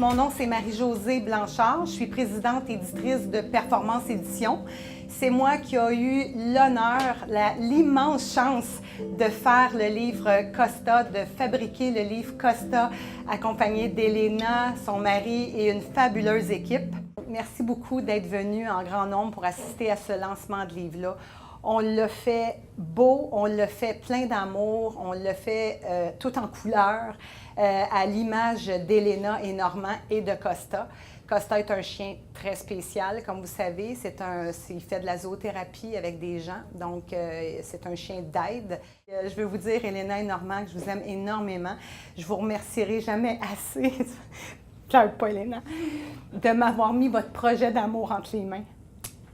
Mon nom, c'est Marie-Josée Blanchard. Je suis présidente éditrice de Performance Édition. C'est moi qui ai eu l'honneur, l'immense chance de faire le livre Costa, de fabriquer le livre Costa, accompagné d'Elena, son mari et une fabuleuse équipe. Merci beaucoup d'être venu en grand nombre pour assister à ce lancement de livre-là. On l'a fait beau, on l'a fait plein d'amour, on l'a fait tout en couleur, à l'image d'Elena et Normand et de Costa. Costa est un chien très spécial, comme vous savez. Il fait de la zoothérapie avec des gens, donc c'est un chien d'aide. Je veux vous dire, Elena et Normand, que je vous aime énormément. Je vous remercierai jamais assez, pleure pas Elena, de m'avoir mis votre projet d'amour entre les mains.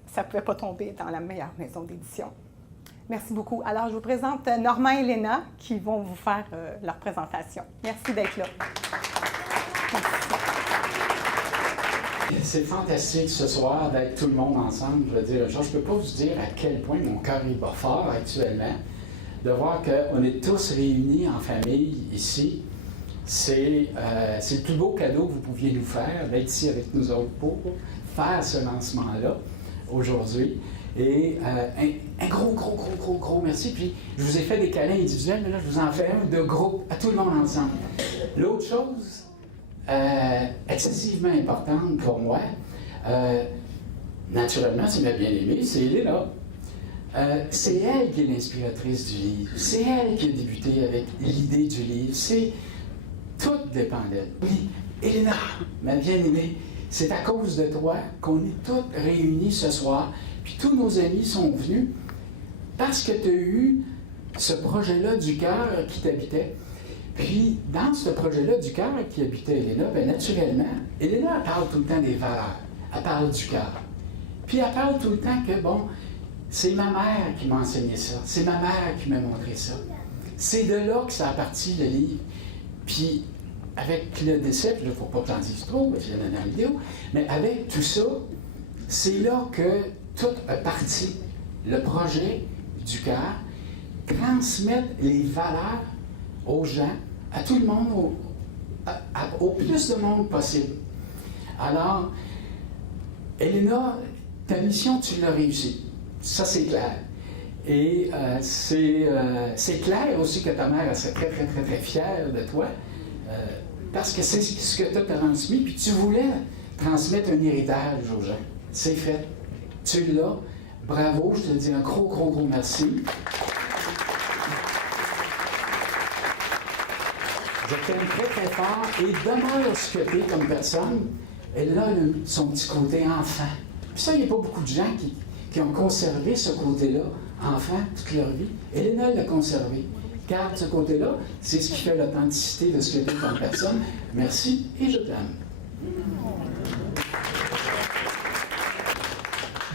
Ça ne pouvait pas tomber dans la meilleure maison d'édition. Merci beaucoup. Alors, je vous présente Normand et Elena qui vont vous faire leur présentation. Merci d'être là. Merci. C'est fantastique ce soir d'être tout le monde ensemble. Je veux dire, je ne peux pas vous dire à quel point mon cœur bat fort actuellement, de voir qu'on est tous réunis en famille ici. C'est le plus beau cadeau que vous pouviez nous faire, d'être ici avec nous autres pour faire ce lancement-là aujourd'hui. Et un gros merci. Puis je vous ai fait des câlins individuels, mais là je vous en fais un de groupe, à tout le monde ensemble. L'autre chose excessivement importante pour moi, naturellement, c'est ma bien-aimée, c'est Elena. C'est elle qui est l'inspiratrice du livre. C'est elle qui a débuté avec l'idée du livre. Tout dépend d'elle. Oui, Elena, ma bien-aimée, c'est à cause de toi qu'on est toutes réunis ce soir, puis tous nos amis sont venus parce que tu as eu ce projet-là du cœur qui t'habitait. Puis, dans ce projet-là du cœur qui habitait Elena, bien naturellement, Elena, elle parle tout le temps des valeurs, elle parle du cœur. Puis, elle parle tout le temps que, bon, c'est ma mère qui m'a enseigné ça, c'est ma mère qui m'a montré ça. C'est de là que ça a parti, le livre. Puis, avec le décès, il ne faut pas que j'en dise trop, parce qu'il y en a dans la vidéo, mais avec tout ça, c'est là que tout a parti. Le projet du cœur, transmettre les valeurs aux gens, à tout le monde, au plus de monde possible. Alors, Elena, ta mission, tu l'as réussi. Ça, c'est clair. Et c'est clair aussi que ta mère, elle serait très fière de toi, parce que c'est ce que tu as transmis, puis tu voulais transmettre un héritage aux gens. C'est fait. Tu l'as. Bravo, je te dis un gros merci. Je t'aime très fort et demeure ce que tu es comme personne. Elle a son petit côté enfant. Puis ça, il n'y a pas beaucoup de gens qui ont conservé ce côté-là, enfant, toute leur vie. Elena l'a conservé. Garde ce côté-là, c'est ce qui fait l'authenticité de ce que tu es comme personne. Merci et je t'aime.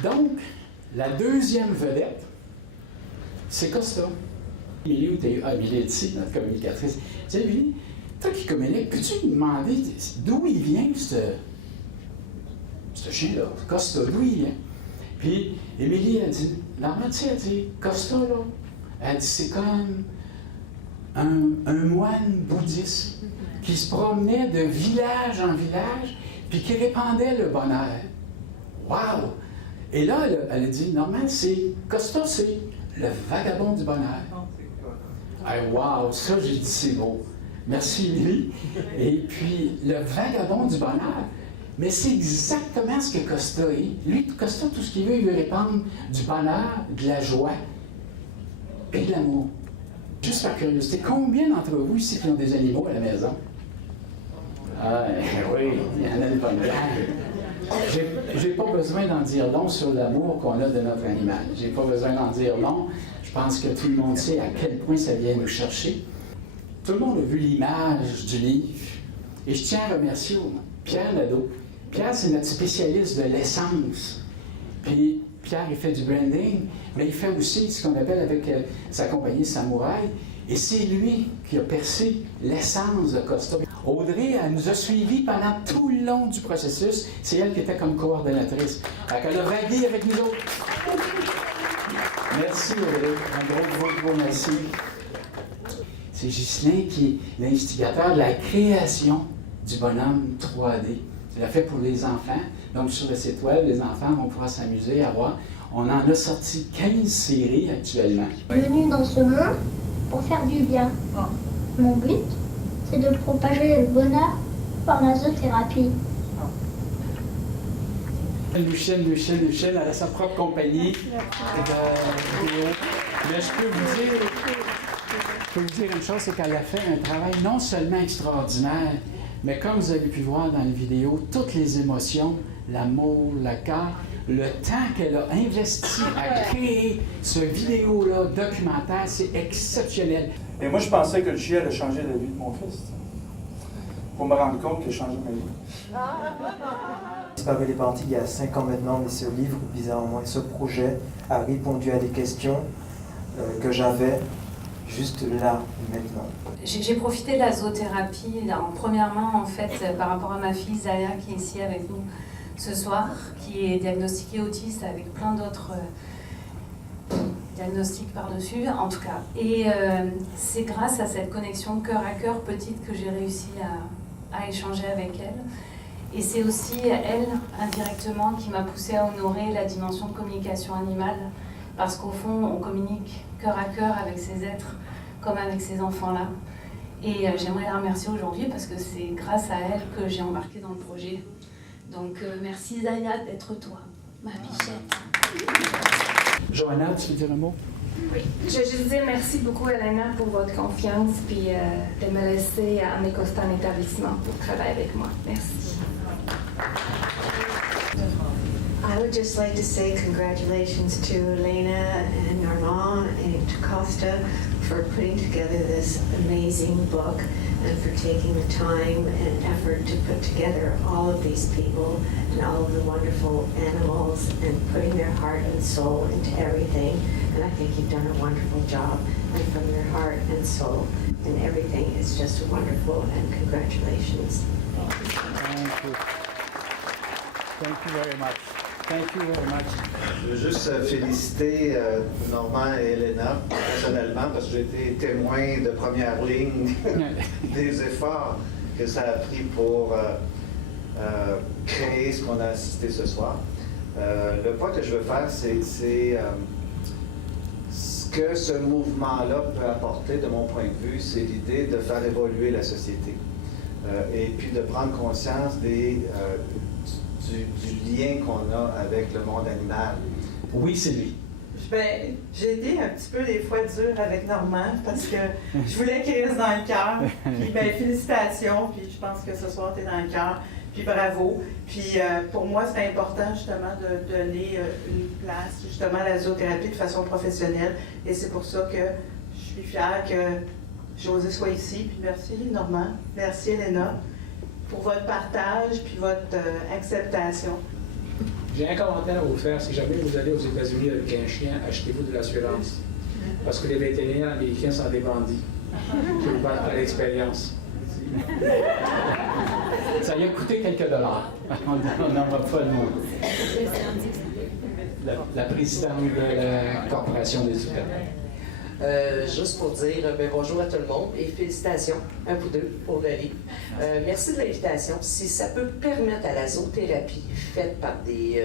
Donc, la deuxième vedette, c'est Costa. Émilie, où t'es? Ah, Émilie est ici, notre communicatrice. Tu sais, Émilie, toi qui communiques, peux-tu me demander d'où il vient, ce chien-là, Costa, d'où il vient? Puis, Émilie, elle dit, Normand, tu sais, elle dit, Costa, là, elle dit, c'est comme un moine bouddhiste qui se promenait de village en village, puis qui répandait le bonheur. Wow! Et là, elle a dit, Normand, Costa, c'est le vagabond du bonheur. Hey, wow, ça, j'ai dit, c'est beau. Merci, Émilie. Et puis, le vagabond du bonheur, mais c'est exactement ce que Costa est. Lui, Costa, tout ce qu'il veut, il veut répandre du bonheur, de la joie et de l'amour. Juste par curiosité, combien d'entre vous ici qui ont des animaux à la maison? Ah, oui, il y en a une bonne gang. J'ai pas besoin d'en dire long sur l'amour qu'on a de notre animal. J'ai pas besoin d'en dire long. Je pense que tout le monde sait à quel point ça vient nous chercher. Tout le monde a vu l'image du livre. Et je tiens à remercier Pierre Nadeau. Pierre, c'est notre spécialiste de l'essence. Puis Pierre, il fait du branding, mais il fait aussi ce qu'on appelle avec sa compagnie Samouraï. Et c'est lui qui a percé l'essence de Costa. Audrey, elle nous a suivis pendant tout le long du processus. C'est elle qui était comme coordonnatrice. Elle a vagué avec nous autres. Merci, Audrey. Un gros merci. C'est Ghislain qui est l'instigateur de la création du bonhomme 3D. Je l'ai fait pour les enfants. Donc, sur le site web, les enfants vont pouvoir s'amuser à voir. On en a sorti 15 séries actuellement. Je suis venue dans ce monde pour faire du bien. Mon but, c'est de propager le bonheur par la zoothérapie. Lucienne, elle a sa propre compagnie de vidéo. Mais je peux vous dire une chose, c'est qu'elle a fait un travail non seulement extraordinaire, mais comme vous avez pu voir dans les vidéos, toutes les émotions, l'amour, le cœur, le temps qu'elle a investi à créer ce vidéo-là documentaire, c'est exceptionnel. Et moi, je pensais que le chien allait changer la vie de mon fils. Pour me rendre compte qu'il a changé ma vie. Disparu les parties il y a 5 ans maintenant, mais ce livre, bizarrement, ce projet a répondu à des questions que j'avais juste là, maintenant. J'ai profité de la zoothérapie en première main, en fait, par rapport à ma fille Zaya, qui est ici avec nous ce soir, qui est diagnostiquée autiste avec plein d'autres diagnostics par-dessus, en tout cas. Et c'est grâce à cette connexion cœur à cœur petite que j'ai réussi à échanger avec elle. Et c'est aussi elle, indirectement, qui m'a poussée à honorer la dimension de communication animale, parce qu'au fond, on communique cœur à cœur avec ces êtres, comme avec ces enfants-là. Et j'aimerais la remercier aujourd'hui, parce que c'est grâce à elle que j'ai embarqué dans le projet. Donc merci Zaya d'être toi, ma bichette. Johanna, tu veux dire un mot? Oui, je veux dire merci beaucoup Elena pour votre confiance puis de me laisser amener Costa en établissement pour travailler avec moi. Merci. I would just like to say congratulations to Elena and Normand and to Costa for putting together this amazing book and for taking the time and effort to put together all of these people and all of the wonderful animals and putting their heart and soul into everything. And I think you've done a wonderful job. And from your heart and soul and everything, it's just wonderful, and congratulations. Thank you. Thank you very much. Thank you very much. Je veux juste féliciter Normand et Elena personnellement parce que j'ai été témoin de première ligne des efforts que ça a pris pour créer ce qu'on a assisté ce soir. Le point que je veux faire, c'est ce que ce mouvement-là peut apporter, de mon point de vue, c'est l'idée de faire évoluer la société et puis de prendre conscience du lien qu'on a avec le monde animal. Oui, c'est lui. Ben, j'ai été un petit peu des fois dure avec Normand parce que je voulais qu'il reste dans le cœur. Puis ben, félicitations, puis je pense que ce soir tu es dans le cœur. Puis bravo. Puis pour moi, c'est important justement de donner une place justement à la zoothérapie de façon professionnelle. Et c'est pour ça que je suis fière que José soit ici. Puis merci Normand, merci Elena pour votre partage puis votre acceptation. J'ai un commentaire à vous faire. Si jamais vous allez aux États-Unis avec un chien, achetez-vous de l'assurance. Parce que les vétérinaires, les chiens sont des bandits. Je vous parle par l'expérience. Ça lui a coûté quelques dollars. On n'en va pas le mot. La présidente de la Corporation des Super. Juste pour dire bonjour à tout le monde et félicitations à vous deux pour le livre. Merci de l'invitation. Si ça peut permettre à la zoothérapie faite par des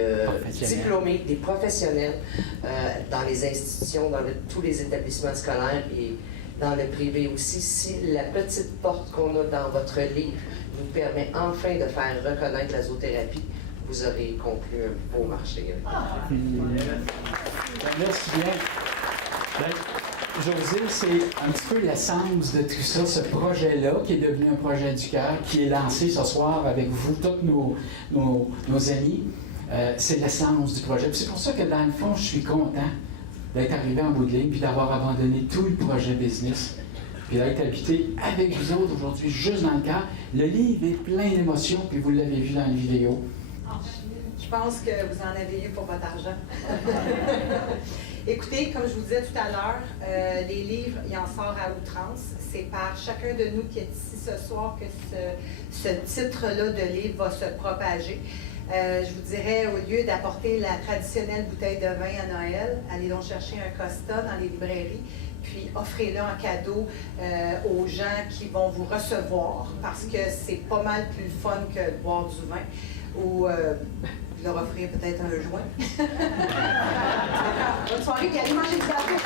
diplômés, des professionnels dans les institutions, dans tous les établissements scolaires et dans le privé aussi, si la petite porte qu'on a dans votre livre nous permet enfin de faire reconnaître la zoothérapie, vous aurez conclu un beau marché. Merci bien. José, c'est un petit peu l'essence de tout ça, ce projet-là qui est devenu un projet du cœur, qui est lancé ce soir avec vous, tous nos amis. C'est l'essence du projet. Puis c'est pour ça que dans le fond, je suis content d'être arrivé en bout de ligne, puis d'avoir abandonné tout le projet business, puis d'être habité avec vous autres aujourd'hui, juste dans le cœur. Le livre est plein d'émotions, puis vous l'avez vu dans la vidéo. Je pense que vous en avez eu pour votre argent. Écoutez, comme je vous disais tout à l'heure, les livres, il en sort à outrance. C'est par chacun de nous qui est ici ce soir que ce titre-là de livre va se propager. Je vous dirais, au lieu d'apporter la traditionnelle bouteille de vin à Noël, allez donc chercher un Costa dans les librairies, puis offrez-le en cadeau aux gens qui vont vous recevoir, parce que c'est pas mal plus fun que de boire du vin, ou leur offrir peut-être un joint. Bonne soirée, puis allez manger du gâteau.